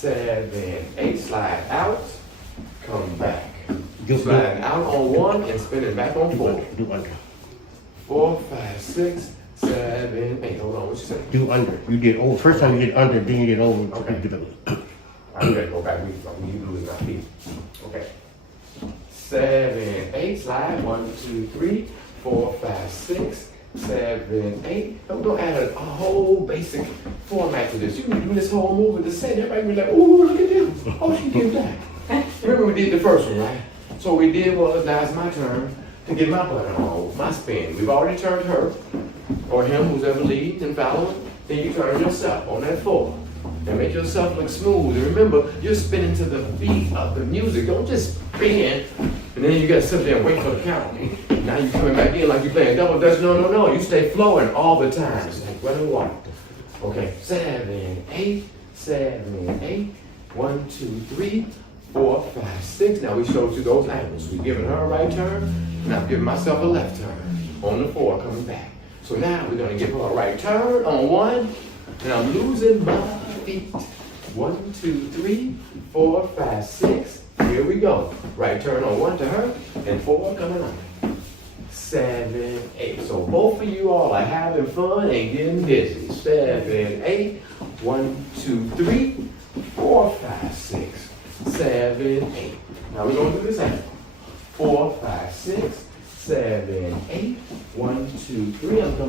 7, 8, slide out, come back. Do- Sliding out on 1 and spinning back on 4. Do under. 4, 5, 6, 7, 8. Hold on, what you say? Do under. You did over. First time you did under, then you did over. Okay. You did over. I'm ready to go back. We losing our feet. Okay. 7, 8, slide. 1, 2, 3, 4, 5, 6, 7, 8. I'm gonna add a whole basic format to this. You can do this whole move with the set. Everybody be like, ooh, look at this. Oh, she did that. Remember we did the first one, right? So what we did was, now it's my turn to get my butt on, my spin. We've already turned her, or him, who's ever leading and following. Then you turn yourself on that 4. And make yourself look smooth. And remember, you're spinning to the beat of the music. Don't just spin, and then you gotta sit there and wait for the count. Now you're coming back in like you're playing double dutch. No. You stay flowing all the time. It's like running water. Okay, 7, 8, 7, 8. 1, 2, 3, 4, 5, 6. Now we showed you those angles. We're giving her a right turn, and I'm giving myself a left turn on the 4 coming back. So now we're gonna give her a right turn on 1, and I'm losing my feet. 1, 2, 3, 4, 5, 6. Here we go. Right turn on 1 to her, and 4 coming on. 7, 8. So both of you all are having fun and getting busy. 7, 8. 1, 2, 3, 4, 5, 6, 7, 8. Now we're gonna do this angle. 4, 5, 6, 7, 8. 1, 2, 3. I'm coming.